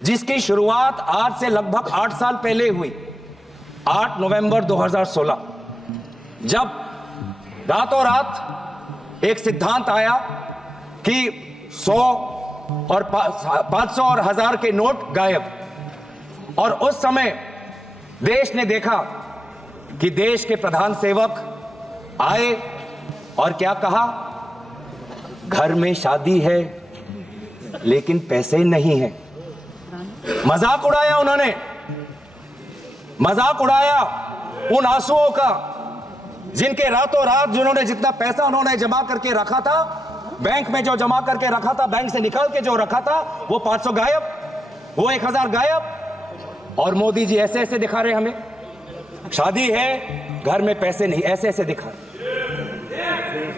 जिसकी शुरुआत आज से लगभग 8 साल पहले हुई, 8 नवंबर 2016, जब रातों रात एक सिद्धांत आया कि 100 और 500 और 1000 के नोट गायब। और उस समय देश ने देखा कि देश के प्रधान सेवक आए और क्या कहा, घर में शादी है लेकिन पैसे नहीं है। मजाक उड़ाया उन्होंने, मजाक उड़ाया उन आंसुओं का जिनके रातों रात जिन्होंने जितना पैसा उन्होंने जमा करके रखा था, बैंक में जो जमा करके रखा था, बैंक से निकाल के जो रखा था, वो 500 गायब, वो 1000 गायब। और मोदी जी ऐसे ऐसे दिखा रहे हमें, शादी है घर में पैसे नहीं, ऐसे ऐसे दिखा रहे।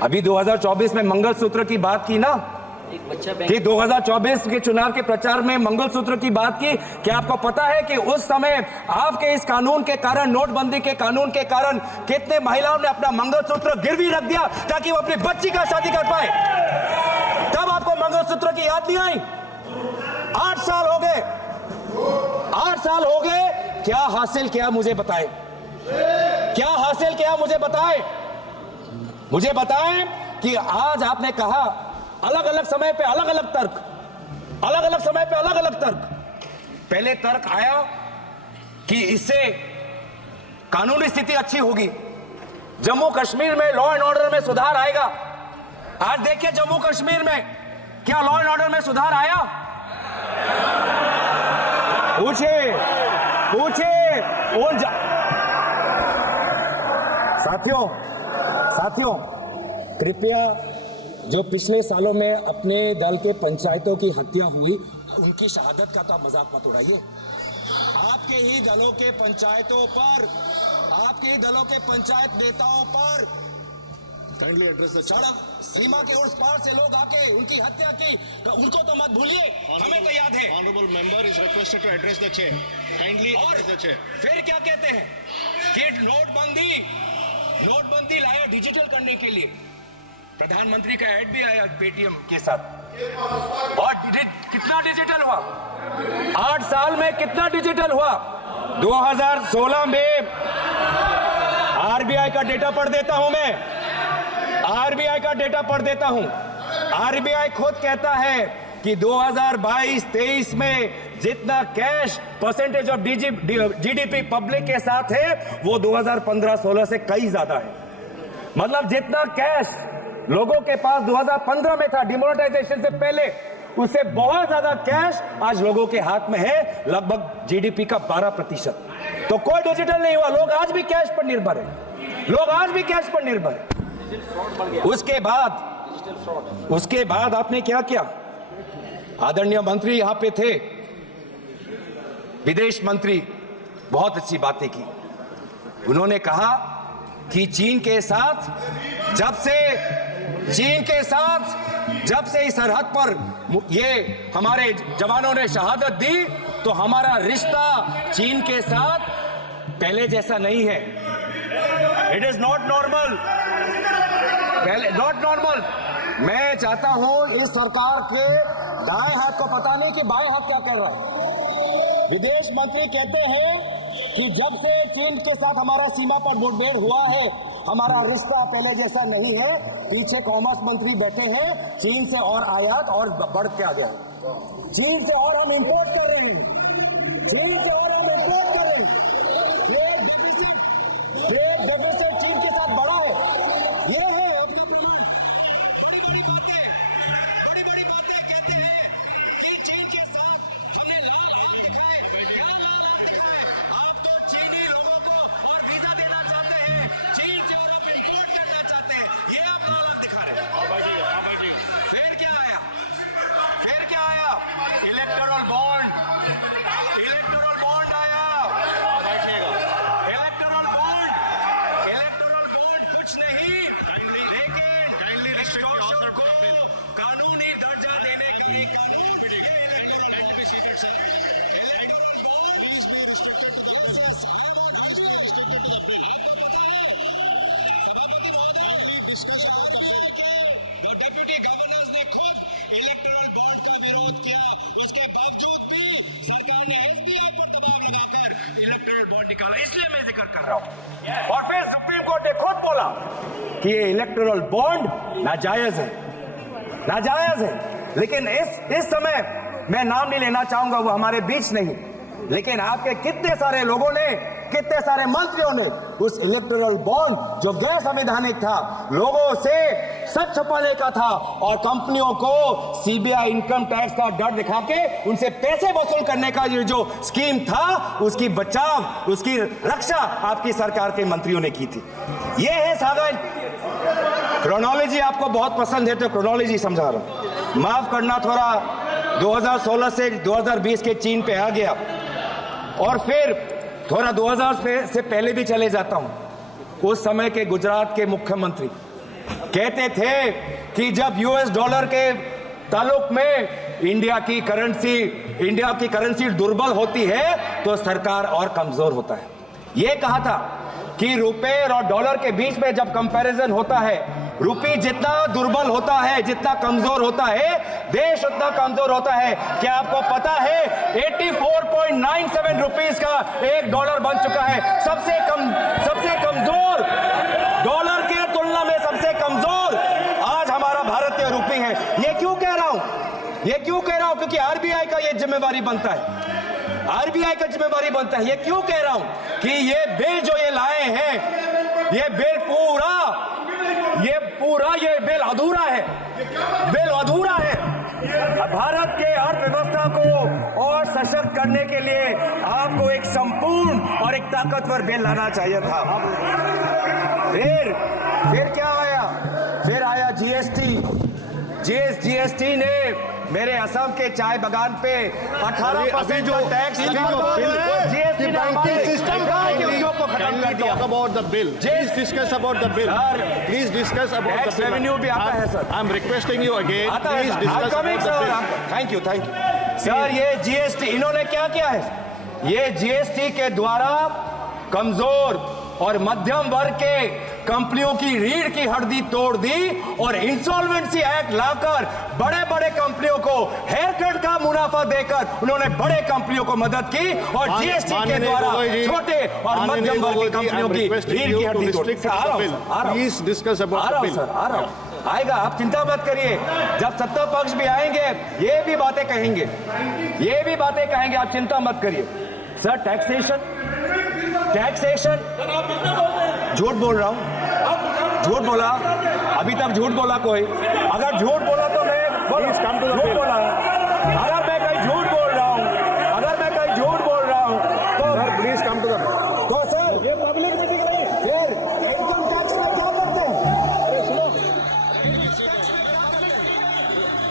अभी 2024 में मंगलसूत्र की बात की ना, कि 2024 के चुनाव के प्रचार में मंगलसूत्र की बात की। क्या आपको पता है कि उस समय आपके इस कानून के कारण, नोटबंदी के कानून के कारण, कितने महिलाओं ने अपना मंगलसूत्र गिरवी रख दिया ताकि वो अपनी बच्ची का शादी कर पाए? तब आपको मंगलसूत्र की याद नहीं आई? 8 साल हो गए, 8 साल हो गए। क्या हासिल किया मुझे बताएं, क्या हासिल किया मुझे बताएं, मुझे बताएं कि आज आपने कहा अलग अलग समय पे अलग अलग तर्क, अलग अलग समय पे अलग अलग तर्क। पहले तर्क आया कि इससे कानूनी स्थिति अच्छी होगी, जम्मू कश्मीर में लॉ एंड ऑर्डर में सुधार आएगा। आज देखिए जम्मू कश्मीर में क्या लॉ एंड ऑर्डर में सुधार आया? पूछिए पूछिए उन साथियों कृपया जो पिछले सालों में अपने दल के पंचायतों की हत्या हुई, उनकी शहादत का तो मजाक मत उड़ाइए। आपके ही दलों के पंचायतों पर, आपके ही दलों के पंचायत नेताओं पर काइंडली एड्रेस द सड़क सीमा के उस पार से लोग आके उनकी हत्या की, तो उनको तो मत भूलिए, हमें तो याद है। Honourable member is requested to address the chair, kindly address the chair. फिर क्या कहते हैं कि नोटबंदी लाया डिजिटल करने के लिए। प्रधानमंत्री का ऐड भी आया पेटीएम के साथ, और कितना डिजिटल हुआ? 8 साल में कितना डिजिटल हुआ? 2016 में आरबीआई का डेटा पढ़ देता हूं मैं, आरबीआई का डेटा पढ़ देता हूं। आरबीआई खुद कहता है कि 2022-23 में जितना cash percentage of GDP public के साथ है, वो 2015-16 से कई ज्यादा है। मतलब जितना कैश लोगों के पास 2015 में था डिमोनेटाइजेशन से पहले, उससे बहुत ज्यादा कैश आज लोगों के हाथ में है, लगभग जीडीपी का 12%। तो कोई डिजिटल नहीं हुआ, लोग आज भी कैश पर निर्भर है, लोग आज भी कैश पर निर्भर है। उसके बाद आपने क्या किया? आदरणीय मंत्री यहां पे थे, विदेश मंत्री, बहुत अच्छी बातें की। उन्होंने कहा कि चीन के साथ जब से इस सरहद पर ये हमारे जवानों ने शहादत दी, तो हमारा रिश्ता चीन के साथ पहले जैसा नहीं है। It is not normal, not normal. मैं चाहता हूं इस सरकार के दाएं हाथ को पता नहीं कि बाएं हाथ क्या कर रहा है। विदेश मंत्री कहते हैं कि जब से चीन के साथ हमारा सीमा पर मुठभेड़ हुआ है, हमारा रिश्ता पहले जैसा नहीं है। पीछे कॉमर्स मंत्री बैठे हैं, चीन से और आयात और बढ़ के आ गया, चीन से और हम इंपोर्ट कर रहे हैं, चीन से और हम इंपोर्ट कर रहे हैं। ये डेफिसिट चीन के साथ बढ़ा है, ये है अपना प्रमाण। बड़ी बातें कहते हैं कि चीन के साथ हमने लाल हाथ दिखाए, लाल हाथ दिखाए। आप तो चीनी लोगों को और वीजा देना चाहते हैं, चीन से और आप इंपोर्ट करना चाहते हैं, ये आप लाल हाथ दिखा रहे हैं। फिर क्या आया? इलेक्टोरल बॉन्ड निकाला, इसलिए मैं जिक्र कर रहा हूं। और फिर सुप्रीम कोर्ट ने खुद बोला कि ये इलेक्टोरल बॉन्ड नाजायज है, नाजायज है। लेकिन इस समय मैं नाम नहीं लेना चाहूंगा, वो हमारे बीच नहीं, लेकिन आपके कितने सारे लोगों ने, कितने सारे मंत्रियों ने उस इलेक्टोरल बॉन्ड जो गैर संवैधानिक था, लोगों से सच छुपाने का था और कंपनियों को सीबीआई इनकम टैक्स का डर दिखा के उनसे पैसे वसूल करने का ये जो स्कीम था, उसकी बचाव, उसकी रक्षा आपकी सरकार के मंत्रियों ने की थी। ये है सागर। क्रोनोलॉजी आपको बहुत पसंद है तो क्रोनोलॉजी समझा रहा हूं। माफ करना, थोड़ा 2016 से 2020 के चीन पे आ गया और फिर थोड़ा 2000 से पहले भी चले जाता हूं। उस समय के गुजरात के मुख्यमंत्री कहते थे कि जब यूएस डॉलर के ताल्लुक में इंडिया की करेंसी दुर्बल होती है तो सरकार और कमजोर होता है। यह कहा था कि रुपए और डॉलर के बीच में जब कंपैरिजन होता है, रुपये जितना दुर्बल होता है, जितना कमजोर होता है, देश उतना कमजोर होता है। क्या आपको पता है 84.97 रुपीस का एक डॉलर बन चुका है। सबसे कमजोर डॉलर के तुलना में सबसे कमजोर आज हमारा भारतीय रुपये है। ये क्यों कह रहा हूं? ये क्यों कह रहा हूं? क्योंकि आरबीआई का ये जिम्मेवारी बनता है, आरबीआई का जिम्मेवारी बनता है। ये क्यों कह रहा हूं कि ये बिल जो ये लाए हैं, ये बिल अधूरा है, बिल अधूरा है। भारत के अर्थव्यवस्था को और सशक्त करने के लिए आपको एक संपूर्ण और एक ताकतवर बिल लाना चाहिए था। फिर क्या आया? फिर आया जीएसटी ने मेरे असम के चाय बागान पे 18% जो टैक्स जीएसटी ने हमारे सिस्टम का उद्योग को खत्म कर दिया। About the bill. Please discuss about the bill. Please discuss about the tax bill. Revenue भी आता है sir. I'm requesting you again. आता है Please sir. discuss about the bill. Thank you sir. ये जीएसटी इन्होंने क्या किया है? ये जीएसटी के द्वारा कमजोर और मध्यम वर्ग के कंपनियों की रीढ़ की हड्डी तोड़ दी और इंसॉल्वेंसी एक्ट लाकर बड़े बड़े कंपनियों को हेयर कट का मुनाफा देकर उन्होंने बड़े कंपनियों को मदद की और जीएसटी के द्वारा छोटे और मध्यम वर्ग की कंपनियों की रीढ़ की हड्डी तोड़ दी। Please discuss about the bill. आ रहा हूं, आएगा, आप चिंता मत करिए। जब सत्ता पक्ष भी आएंगे ये भी बातें कहेंगे, आप चिंता मत करिए। सर टैक्सेशन झूठ बोल रहा हूं, झूठ बोला, अभी तक झूठ बोला कोई? अगर झूठ बोला तो मैं झूठ बोला। अगर मैं कहीं झूठ बोल रहा हूं, तो Please come to the bill. तो सर ये पब्लिक मीटिंग नहीं, फिर इनकम टैक्स में क्या करते हैं? सुनो,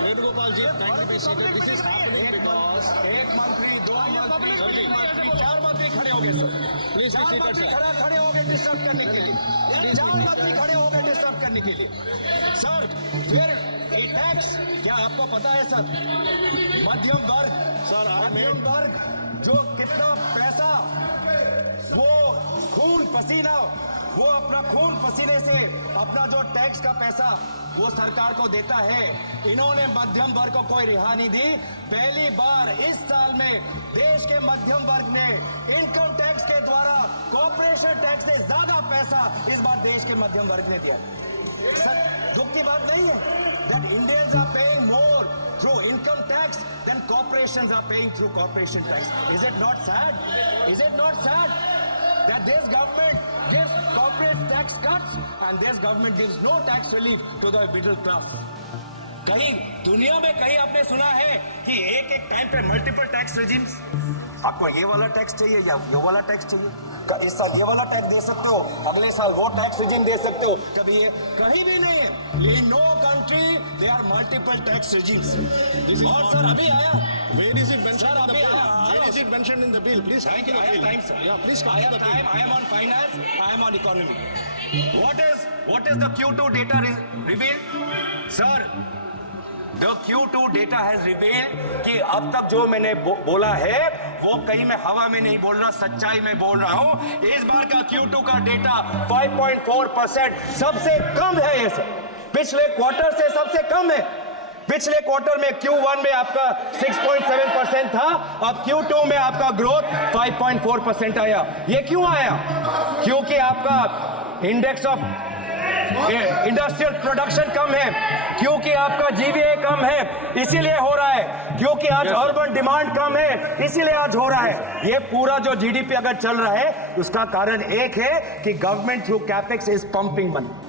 वेणुगोपाल जी, thank you, Mr. Speaker. This is happening because एक मंत्री, दो मंत्री, चार मंत्री खड़े हो गए सर। प्लीज खड़े हो गए डिस्टर्ब करने के लिए, चार मंत्री खड़े हो गए डिस्टर्ब करने के लिए। सर फिर ये टैक्स क्या आपको पता है सर? मध्यम वर्ग जो कितना पैसा वो अपना खून पसीने से अपना जो टैक्स का पैसा वो सरकार को देता है। इन्होंने मध्यम वर्ग को कोई रिहा नहीं दी। पहली बार इस साल में देश के मध्यम वर्ग ने इनकम टैक्स के द्वारा कॉर्पोरेशन टैक्स से ज्यादा पैसा इस बार देश के मध्यम वर्ग ने दिया। दुख की बात नहीं है that Indians are paying more through income tax than corporations are paying through corporation tax. Is it not sad that this government gives corporate tax cuts and this government gives no tax relief to the middle class? कहीं दुनिया में कहीं आपने सुना है कि एक time पे मल्टीपल टैक्स रेजिम्स? आपको ये वाला टैक्स चाहिए या वो वाला टैक्स चाहिए? इस साल ये वाला टैक्स दे सकते हो, अगले साल वो टैक्स रेजिम दे सकते हो। कभी ये कहीं भी नहीं है। In no country there are multiple tax regimes. और सर अभी आया, Where is it mentioned in the bill? Where is it mentioned in the bill? Please Thank you. I have time, sir. Yeah, please come I to have the time. bill. I am on finance. I am on economy. What is the Q2 data revealed? Sir, the Q2 data has revealed कि अब तक जो मैंने बोला है वो कहीं मैं हवा में नहीं बोल रहा, सच्चाई में बोल रहा हूं। इस बार का Q2 का डेटा 5.4% सबसे कम है। ये सर पिछले क्वार्टर से सबसे कम है, पिछले क्वार्टर में Q1 में आपका 6.7% था, अब Q2 में आपका ग्रोथ 5.4% आया। ये क्यों आया? क्योंकि आपका इंडेक्स ऑफ इंडस्ट्रियल प्रोडक्शन कम है, क्योंकि आपका जीवीए कम है, इसीलिए हो रहा है। क्योंकि आज अर्बन डिमांड कम है, इसीलिए आज हो रहा है। ये पूरा जो जीडीपी अगर चल रहा है, उसका कारण एक है कि government through capex is pumping money.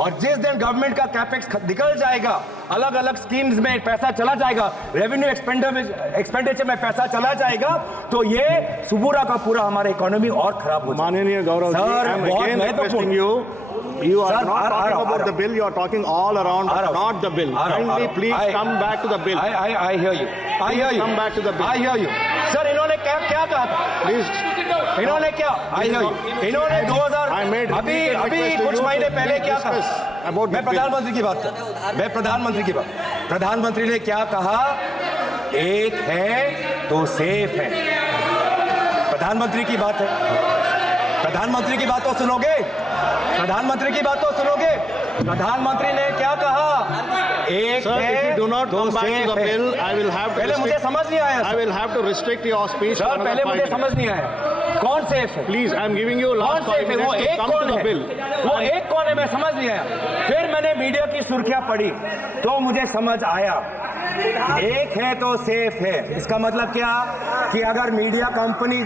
और जिस दिन गवर्नमेंट का कैपेक्स निकल जाएगा, अलग अलग स्कीम्स में पैसा चला जाएगा, रेवेन्यू एक्सपेंडिचर में पैसा चला जाएगा, तो ये पूरा का पूरा हमारा इकोनॉमी और खराब हो जाएगा। माननीय Gaurav ji, sir, I am बहुत again महत्वपूर्ण। requesting you are Sir, not talking about the bill, you are talking all around, but not the bill. Kindly please come back to the bill. I hear you. I hear you. Come back to the bill. I hear you. Sir, इन्होंने क्या क्या कहा था? Please. इन्होंने क्या? I hear you. इन्होंने 2000 I made अभी repeated अभी request to कुछ you महीने to पहले क्या discuss कहा? about मैं the bill. प्रधानमंत्री की बात कर, मैं प्रधानमंत्री की बात। प्रधानमंत्री ने क्या कहा? एक है तो सेफ है। प्रधानमंत्री की बात है। प्रधानमंत्री की बात तो सुनोगे? प्रधानमंत्री की बात तो सुनोगे? प्रधानमंत्री ने क्या कहा? एक Sir, है if you do not तो come back to safe the है। bill, I will have to पहले मुझे restrict, समझ नहीं आया I will have to restrict your speech for sir, another पहले 5 मुझे minutes. समझ नहीं आया कौन सेफ है। Please, I am giving you कौन last 5 सेफ है? वो minutes to एक come to कौन the है? bill. वो एक कौन है? मैं समझ नहीं आया। फिर मैंने मीडिया की सुर्खियां पढ़ी तो मुझे समझ आया, एक है तो सेफ है। इसका मतलब क्या? कि अगर मीडिया कंपनी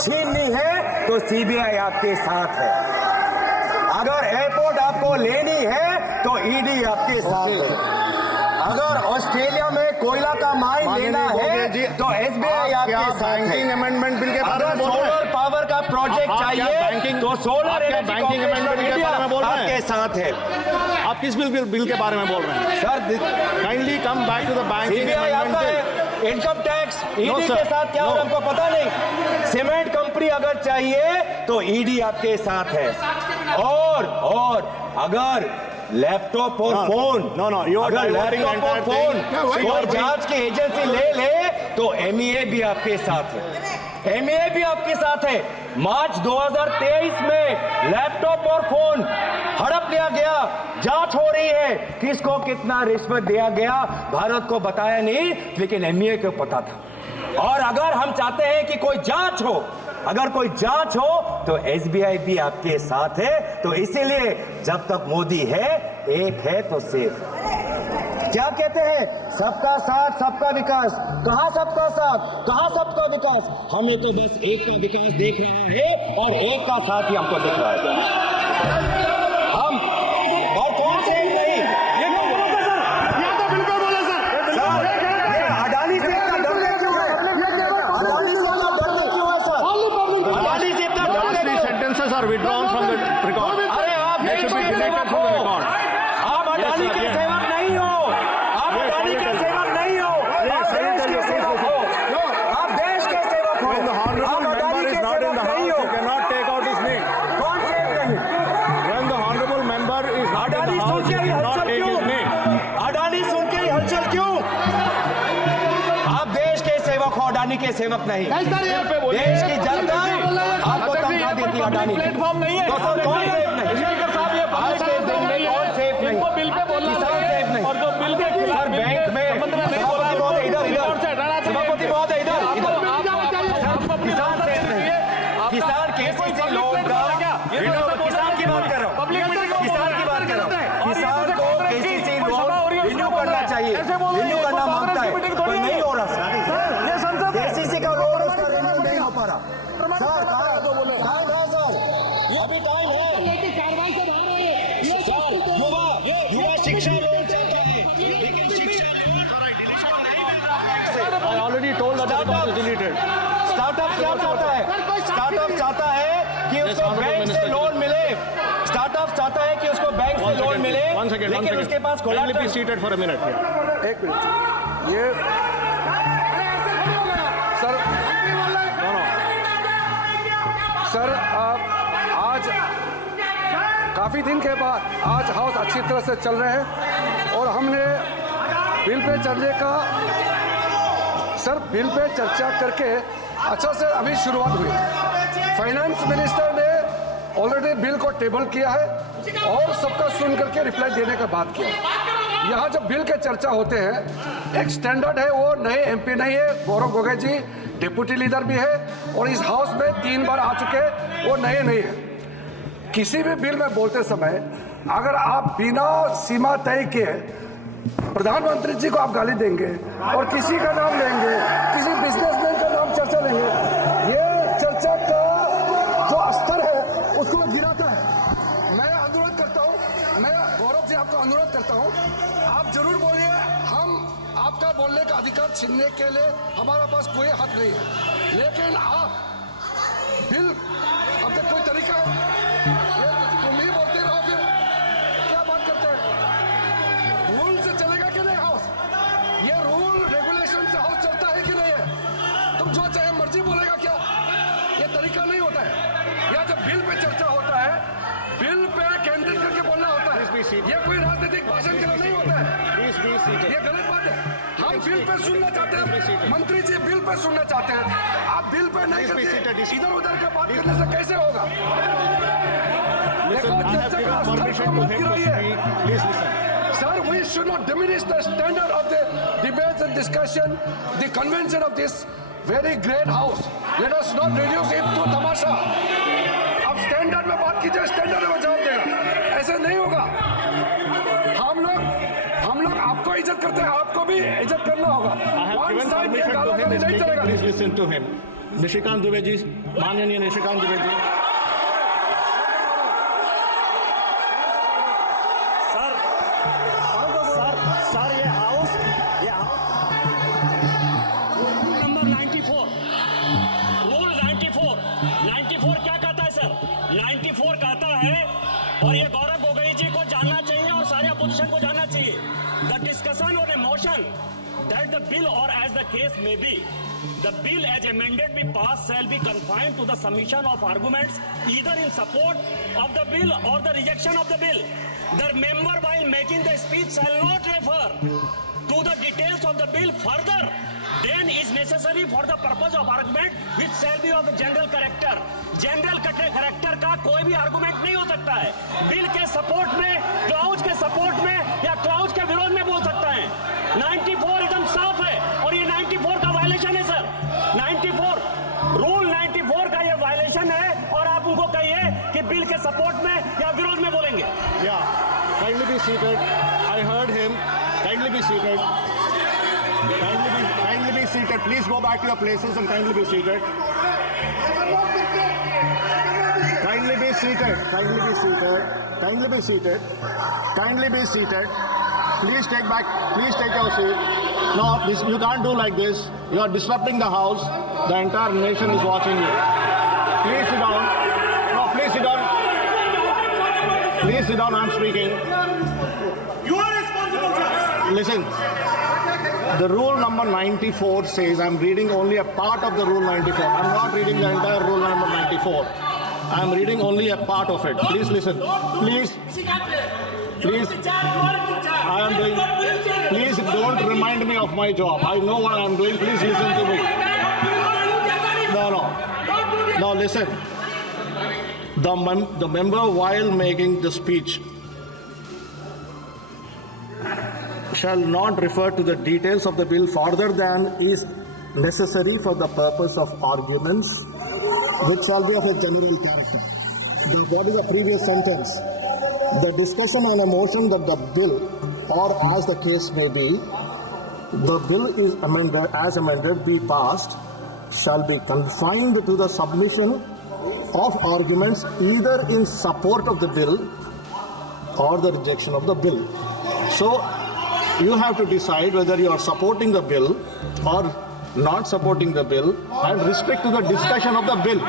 छीननी है तो सीबीआई आपके साथ है, अगर एयरपोर्ट आपको लेनी है तो ईडी आपके साथ है, अगर ऑस्ट्रेलिया में कोयला का माइन लेना है तो एसबीआई आपके साथ है। बैंकिंग अमेंडमेंट बिल के बारे अगर में बोल रहे सोलर हैं? पावर का प्रोजेक्ट आप क्या चाहिए बैंकिंग- तो सोलर आप क्या एनर्जी बैंकिंग अमेंडमेंट बिल के बारे में बोल रहे हैं? आपके साथ है। आप किस बिल के बारे में बोल रहे हैं? Sir, kindly come back to the banking CBI आपका अमेंडमेंट बिल। है, इनकम टैक्स ईडी sir. के साथ क्या No. होगा हमको पता नहीं। सीमेंट कंपनी अगर चाहिए तो ईडी आपके साथ है, और अगर लैपटॉप और फोन you are अगर diverting लैपटॉप और entire फोन thing. कोई जांच की एजेंसी ले तो एमईए भी आपके साथ है, एमईए भी आपके साथ है। मार्च 2023 में लैपटॉप और फोन हड़प लिया गया, जांच हो रही है, किसको कितना रिश्वत दिया गया भारत को बताया नहीं, लेकिन एमईए को पता था। और अगर हम चाहते हैं कि कोई जांच हो, अगर कोई जांच हो तो एसबीआई भी आपके साथ है। तो इसीलिए जब तक मोदी है, एक है तो सेफ। क्या कहते हैं? सबका साथ सबका विकास। कहां सबका साथ, कहां सबका विकास? हमें तो बस एक का विकास देख रहा है और एक का साथ ही हमको दिख रहा है। हम और कौन से नहीं, ये अडानी से इतना डरते क्यों है? अडानी से इतना डरते क्यों है सर? अडानी से इतना Last डरते 3 क्यों? sentences are withdrawn from the record. अरे आप They देश should be के deleted सेवक from the हो, record. आप अडानी के Yes, सेवक नहीं हो, आप Yes, अडानी I के will tell you. सेवक नहीं हो, आप देश के सेवक हो, आप देश के सेवक हो, When the आप honorable अडानी member के is not in सेवक the नहीं house, हो। you cannot take out his name. कौन सेवक नहीं? When the honorable member is not in Adani the soon house, के you ही cannot हलचल take his क्यों? name. अडानी सुन के ही हलचल क्यों? आप देश के सेवक हो, अडानी के सेवक नहीं। देश की जनता आपको तनख्वाह देती है अडानी की। प्लेटफॉर्म नहीं है। तो सर कौन सेफ नहीं? स्पीकर साहब, ये आज के दिन में कौन सेफ नहीं? इनको बिल पे बोलना किसान चाहिए सेफ नहीं। और जो बिल के खिलाफ सर बैंक में संबंध में नहीं बोला, सभापति महोदय इधर रिकॉर्ड से हटाना चाहिए। सभापति महोदय इधर आपको किसान सेफ नहीं। किसान केसीसी लोन का किसान की बात कर रहा हूँ, किसान की बात कर रहा हूँ। किसान को केसीसी लोन रिन्यू करना चाहिए, रिन्यू करना मांगता है, पर नहीं हो रहा सर। केसीसी का लोन उसका रिन्यू नहीं हो पा रहा सर। टाइम है सर, अभी टाइम है सर। युवा शिक्षा लोन चाहता है, लेकिन शिक्षा लोन नहीं मिल रहा है। I already told that the record is deleted. Startup क्या चाहता है? स्टार्टअप चाहता है कि उसको बैंक से लोन मिले, स्टार्टअप चाहता है कि उसको बैंक से लोन मिले, लेकिन उसके पास Kindly be collateral. seated for a minute here. एक मिनट, ये सर सर आज काफ़ी दिन के बाद आज हाउस अच्छी तरह से चल रहे हैं और हमने बिल पे चलने का सर बिल पे चर्चा करके अच्छा से अभी शुरुआत हुई। फाइनेंस मिनिस्टर ने ऑलरेडी बिल को टेबल किया है और सबका सुन करके रिप्लाई देने का बात किया। यहाँ जब बिल के चर्चा होते हैं, एक स्टैंडर्ड है, वो नए एमपी नहीं है, गौरव गोगोई जी डिप्टी लीडर भी है और इस हाउस में 3 बार आ चुके, वो नए नहीं है। किसी भी बिल में बोलते समय अगर आप बिना सीमा तय किए प्रधानमंत्री जी को आप गाली देंगे और किसी का नाम लेंगे, किसी बिजनेसमैन का नाम चर्चा लेंगे, ये चर्चा का जो स्तर है उसको गिराता है। मैं अनुरोध करता हूँ, मैं गौरव जी आपको अनुरोध करता हूँ, आप जरूर बोलिए, हम आपका बोलने का अधिकार छीनने के लिए हमारा पास कोई हक नहीं है, लेकिन आप बिल अब तक कोई तरीका है, तुम ही बोलते रहो, फिर क्या बात करते हैं? रूल से चलेगा कि नहीं हाउस? ये रूल रेगुलेशन से हाउस चलता है कि नहीं है? तुम जो चाहे मर्जी बोलेगा क्या? ये तरीका नहीं होता है। या जब बिल पे चर्चा होता है, बिल पे केंद्रित करके बोलना होता है, ये कोई राजनीतिक भाषण के लिए नहीं होता है, ये गलत बात है। हम बिल पे सुनना चाहते हैं, मंत्री जी बिल पे सुनना चाहते हैं, आप बिल पे नहीं करते, इधर उधर का बात करने से कैसे होगा? Sir, we should not diminish the standard of the debates and discussion, the convention of this very great house. Let us not reduce it to तमाशा। अब स्टैंडर्ड में बात कीजिए, स्टैंडर्ड में जवाब देगा, ऐसे नहीं होगा। हम लोग आपको इज्जत करते हैं, आपको भी इज्जत करना होगा। One side ये गालागाली नहीं चलेगा। Please listen to him. Nishikant Dubey ji, माननीय निशिकांत दुबे जी। सर ये हाउस नंबर 94 रूल 94 क्या कहता है सर? 94 कहता है, और ये गौरव गोगोई जी को जानना चाहिए और सारे अपोजिशन को जानना चाहिए। The discussion on a motion that the bill or as the case may be the bill as amended be passed shall be confined to the submission of arguments either in support of the bill or the rejection of the bill. The member while making the speech shall not refer to the details of the bill further than is necessary for the purpose of argument which shall be of general character. General character का कोई भी argument नहीं हो सकता है। Bill के support में, clause के सपोर्ट में या क्लाउज के विरोध में बोल सकता है। 94 एकदम साफ है और ये 94 का वायलेशन है सर। 94 रूल 94 का ये वायलेशन है और आप उनको कहिए कि बिल के सपोर्ट में या विरोध में बोलेंगे। Yeah, kindly be seated. I heard him. Kindly be seated. Kindly be seated. Please go back to your places and kindly be seated. Kindly be seated. Kindly be seated. Kindly be seated. Kindly be seated. Please take back. Please take your seat. No, this, you can't do like this. You are disrupting the house. The entire nation is watching you. Please sit down. No, please sit down. Please sit down. I'm speaking. You are responsible, sir. Listen. The rule number 94 says, I'm reading only a part of the rule 94. I'm not reading the entire rule number 94. I'm reading only a part of it. Please listen. Please. Please. I am doing. Please don't remind me of my job. I know what I am doing. Please listen to me. No. Now listen. The member while making the speech shall not refer to the details of the bill further than is necessary for the purpose of arguments which shall be of a general character. What is the previous sentence? The discussion on a motion that the bill, or as the case may be, the bill is amended, as amended, be passed, shall be confined to the submission of arguments either in support of the bill or the rejection of the bill. So, you have to decide whether you are supporting the bill or not supporting the bill and restrict to the discussion of the bill.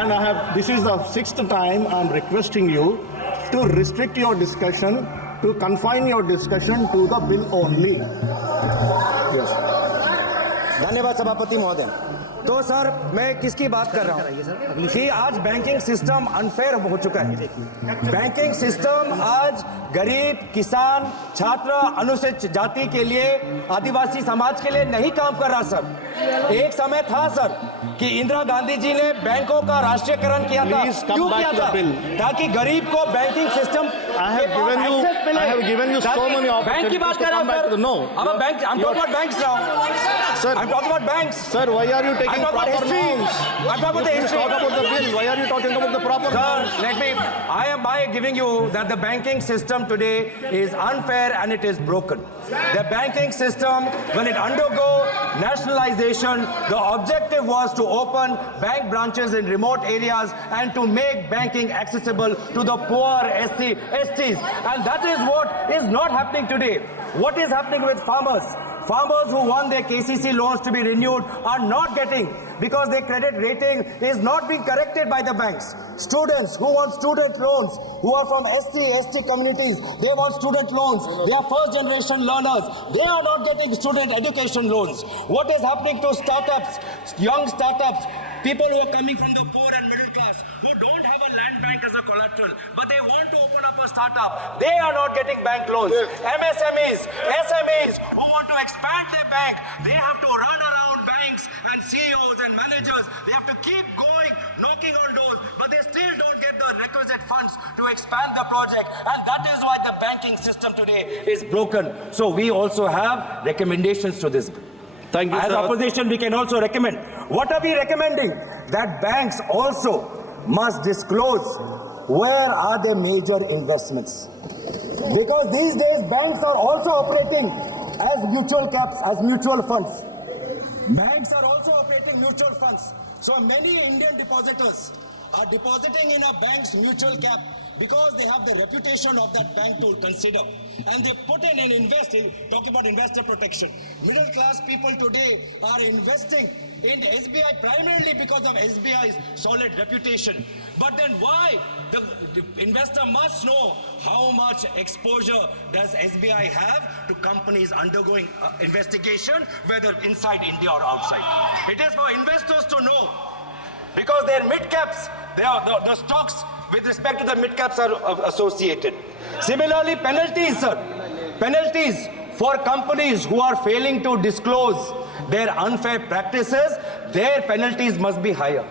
And I have, this is the 6th time I am requesting you to restrict your discussion, to confine your discussion to the bill only. Yes. धन्यवाद सभापति महोदय। तो sir मैं किसकी बात कर रहा हूँ कि आज बैंकिंग सिस्टम अनफेयर हो चुका है। बैंकिंग सिस्टम आज गरीब, किसान, छात्र, अनुसूचित जाति के लिए, आदिवासी समाज के लिए नहीं काम कर रहा सर। एक समय था सर कि इंदिरा गांधी जी ने बैंकों का राष्ट्रीयकरण किया था। क्यों किया था? ताकि गरीब को banking system I have given you. I have given you so many bank की बात opportunities कर to रहा come हूँ back to sir. the no. अब bank, I'm talking about banks now. Sir, I'm talking about banks. sir, why are you taking I'm talking about proper history. norms? I'm talking about the Please history. talk about the bill. Why are you talking about the proper Sir, norms? let me. I am by giving you that the banking system today is unfair and it is broken. The banking system, when it undergo nationalization, the objective was to open bank branches in remote areas and to make banking accessible to the poor STs. And that is what is not happening today. What is happening with farmers? Farmers who want their KCC loans to be renewed are not getting, because their credit rating is not being corrected by the banks. Students who want student loans, who are from ST communities, they want student loans. They are first generation learners. They are not getting student education loans. What is happening to startups, young startups, people who are coming from the poor and middle class, who don't have a land bank as a collateral, but they want to open up a startup. They are not getting bank loans. MSMEs, SMEs who want to expand their bank, they have to run around banks and CEOs and managers. They have to keep going, knocking on doors, but they still don't get the requisite funds to expand the project. And that is why the banking system today is broken. So we also have recommendations to this bill. Thank you, As sir. opposition, we can also recommend. What are we recommending? That banks also must disclose where are their major investments. Because these days banks are also operating as mutual caps, as mutual funds. Banks are also operating mutual funds. So many Indian depositors are depositing in a bank's mutual cap because they have the reputation of that bank to consider. And they put in and invest in, talk about investor protection. Middle class people today are investing in SBI primarily because of SBI's solid reputation. But then why? The investor must know how much exposure does SBI have to companies undergoing investigation, whether inside India or outside. It is for investors to know. Because their mid-caps, the stocks with respect to the mid-caps are associated. Similarly, penalties, sir. Penalties for companies who are failing to disclose their unfair practices, their penalties must be higher.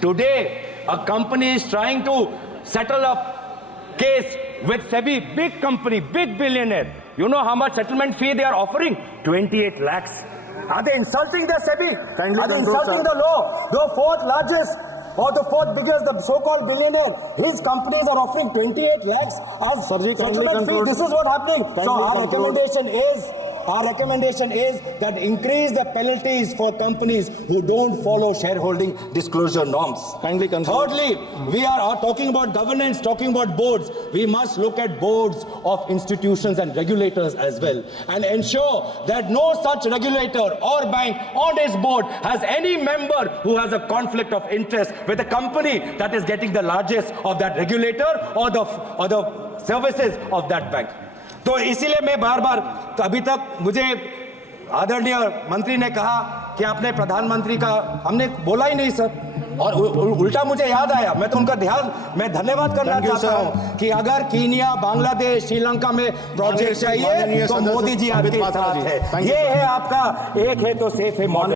Today, a company is trying to settle a case with SEBI, big company, big billionaire. You know how much settlement fee they are offering? 28 lakhs. Are they insulting the SEBI? Kindly Are they control, insulting sir. the law? The fourth largest or the fourth biggest, the so-called billionaire, his companies are offering 28 lakhs as Sirji, kindly settlement fee. conclude. This is what happening. Kindly So our conclude. recommendation is that increase the penalties for companies who don't follow shareholding disclosure norms. Kindly conclude. Thirdly, we are talking about governance, talking about boards. We must look at boards of institutions and regulators as well and ensure that no such regulator or bank on its board has any member who has a conflict of interest with a company that is getting the largest of that regulator or the services of that bank. तो इसीलिए मैं बार बार, तो अभी तक मुझे आदरणीय मंत्री ने कहा कि आपने प्रधानमंत्री का, हमने बोला ही नहीं सर, और उल्टा मुझे याद आया, मैं तो उनका मैं धन्यवाद करना Thank you, चाहता sir. हूं कि अगर कीनिया, बांग्लादेश, श्रीलंका में प्रोजेक्ट चाहिए माननीय तो सदस्य मोदी जी अमित आपके मात्रा साथ जी, है. thank you, ये sir. है आपका एक है तो सेफ है मॉडल.